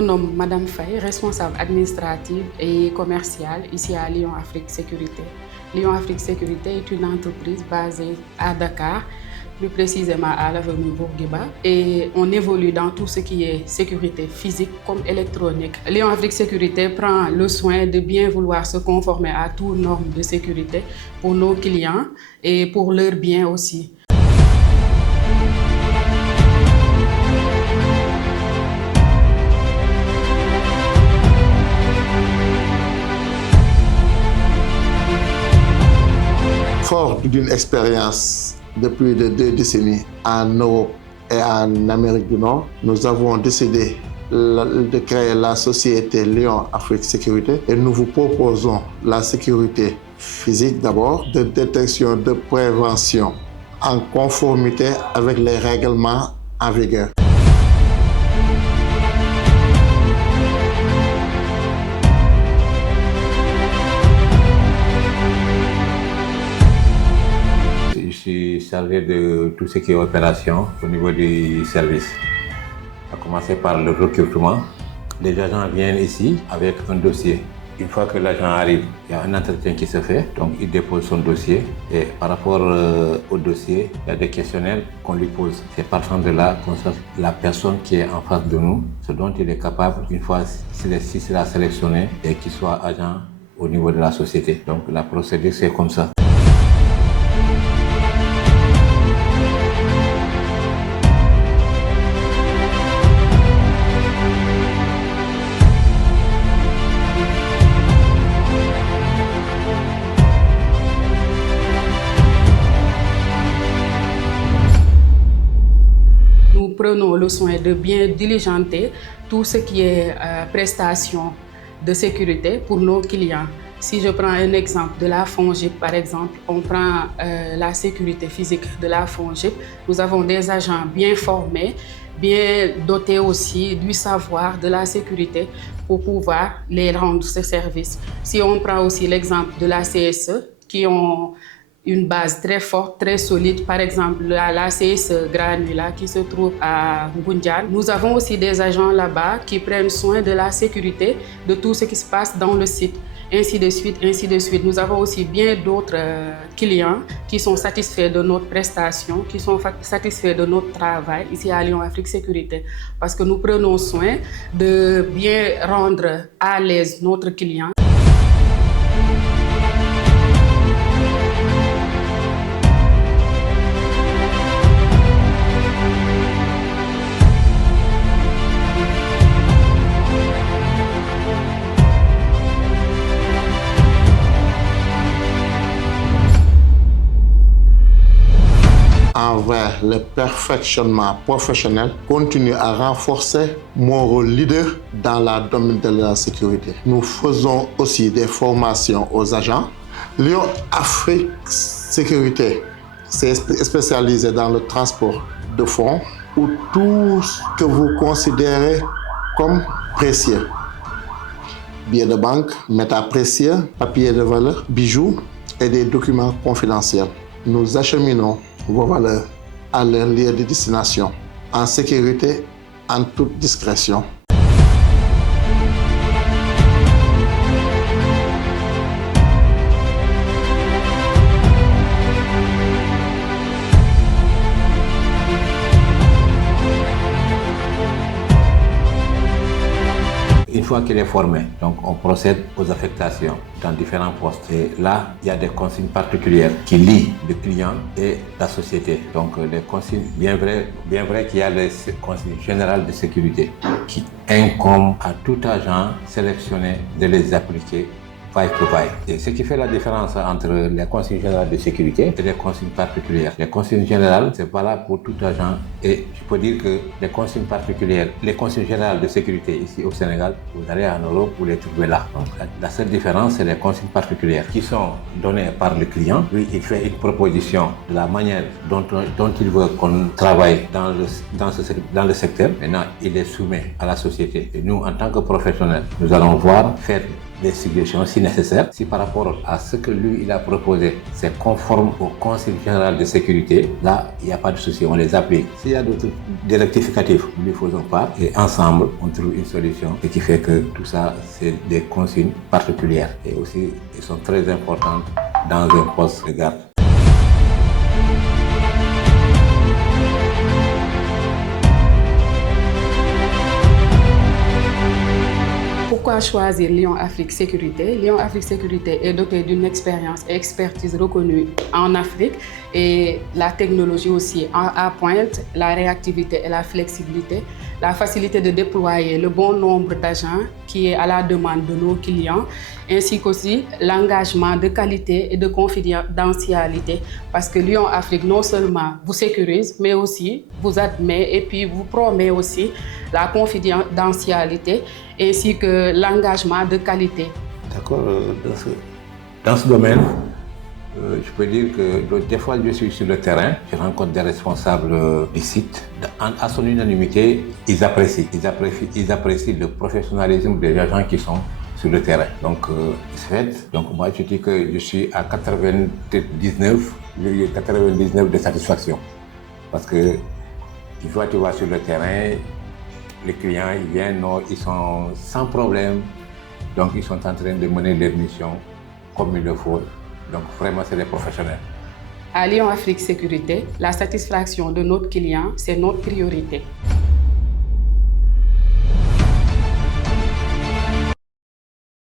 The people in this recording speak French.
me nomme Madame Faye, responsable administrative et commerciale ici à Lion Afrique Sécurité. Lion Afrique Sécurité est une entreprise basée à Dakar, plus précisément à l'avenue Bourguiba, et on évolue dans tout ce qui est sécurité physique comme électronique. Lion Afrique Sécurité prend le soin de bien vouloir se conformer à toutes normes de sécurité pour nos clients et pour leur bien aussi. Fort d'une expérience de plus de 2 décennies en Europe et en Amérique du Nord, nous avons décidé de créer la société Lion Afrique Sécurité et nous vous proposons la sécurité physique d'abord, de détection, de prévention en conformité avec les règlements en vigueur. Je suis chargé de tout ce qui est opération au niveau du service. À commencer par le recrutement. Les agents viennent ici avec un dossier. Une fois que l'agent arrive, il y a un entretien qui se fait, donc il dépose son dossier et par rapport au dossier, il y a des questionnaires qu'on lui pose. C'est partant de là qu'on sache la personne qui est en face de nous, ce dont il est capable, une fois s'il sera sélectionné et qu'il soit agent au niveau de la société. Donc la procédure c'est comme ça. Nous prenons le soin de bien diligenter tout ce qui est prestation de sécurité pour nos clients. Si je prends un exemple de la FONGIP, par exemple, on prend la sécurité physique de la FONGIP. Nous avons des agents bien formés, bien dotés aussi du savoir de la sécurité pour pouvoir les rendre ce service. Si on prend aussi l'exemple de la CSE, qui ont une base très forte, très solide. Par exemple, la CSE Granula qui se trouve à Ngoundiane. Nous avons aussi des agents là-bas qui prennent soin de la sécurité de tout ce qui se passe dans le site. Ainsi de suite, ainsi de suite. Nous avons aussi bien d'autres clients qui sont satisfaits de notre prestation, qui sont satisfaits de notre travail ici à Lion Afrique Sécurité. Parce que nous prenons soin de bien rendre à l'aise notre client. Envers le perfectionnement professionnel, continue à renforcer mon rôle leader dans le domaine de la sécurité. Nous faisons aussi des formations aux agents. Lion Afrique Sécurité s'est spécialisé dans le transport de fonds ou tout ce que vous considérez comme précieux. Billets de banque, métaux précieux, papiers de valeur, bijoux et des documents confidentiels. Nous acheminons vos valeurs à leur lieu de destination, en sécurité, en toute discrétion. Une fois qu'il est formé, donc on procède aux affectations dans différents postes. Et là, il y a des consignes particulières qui lient le client et la société. Donc les consignes, bien vrai qu'il y a les consignes générales de sécurité qui incombent à tout agent sélectionné de les appliquer vaille pour vaille. Et ce qui fait la différence entre les consignes générales de sécurité et les consignes particulières. Les consignes générales, c'est valable pour tout agent et je peux dire que les consignes particulières, les consignes générales de sécurité ici au Sénégal, vous allez en Europe, vous les trouvez là. Donc, la seule différence, c'est les consignes particulières qui sont données par le client. Lui, il fait une proposition de la manière dont il veut qu'on travaille dans le secteur. Maintenant, il les soumet à la société. Et nous, en tant que professionnels, nous allons voir faire des suggestions si nécessaire. Si par rapport à ce que lui il a proposé, c'est conforme au Conseil général de sécurité, là, il n'y a pas de souci, on les applique. S'il y a d'autres rectificatifs, nous ne les faisons pas et ensemble, on trouve une solution. Ce qui fait que tout ça, c'est des consignes particulières et aussi, elles sont très importantes dans un poste de garde. Pourquoi choisir Lion Afrique Sécurité? Lion Afrique Sécurité est doté d'une expérience et expertise reconnue en Afrique et la technologie aussi à pointe, la réactivité et la flexibilité, la facilité de déployer le bon nombre d'agents qui est à la demande de nos clients, ainsi qu'aussi l'engagement de qualité et de confidentialité parce que Lion Afrique non seulement vous sécurise mais aussi vous admet et puis vous promet aussi la confidentialité ainsi que l'engagement de qualité. D'accord, dans ce domaine, je peux dire que des fois je suis sur le terrain, je rencontre des responsables du site. À son unanimité, ils apprécient le professionnalisme des agents qui sont sur le terrain. Donc, donc moi je dis que je suis à 99 de satisfaction. Parce que une fois que tu vas sur le terrain, les clients ils viennent, non, ils sont sans problème. Donc ils sont en train de mener leur mission comme il le faut. Donc vraiment c'est des professionnels. À Lion Afrique Sécurité, la satisfaction de notre client, c'est notre priorité.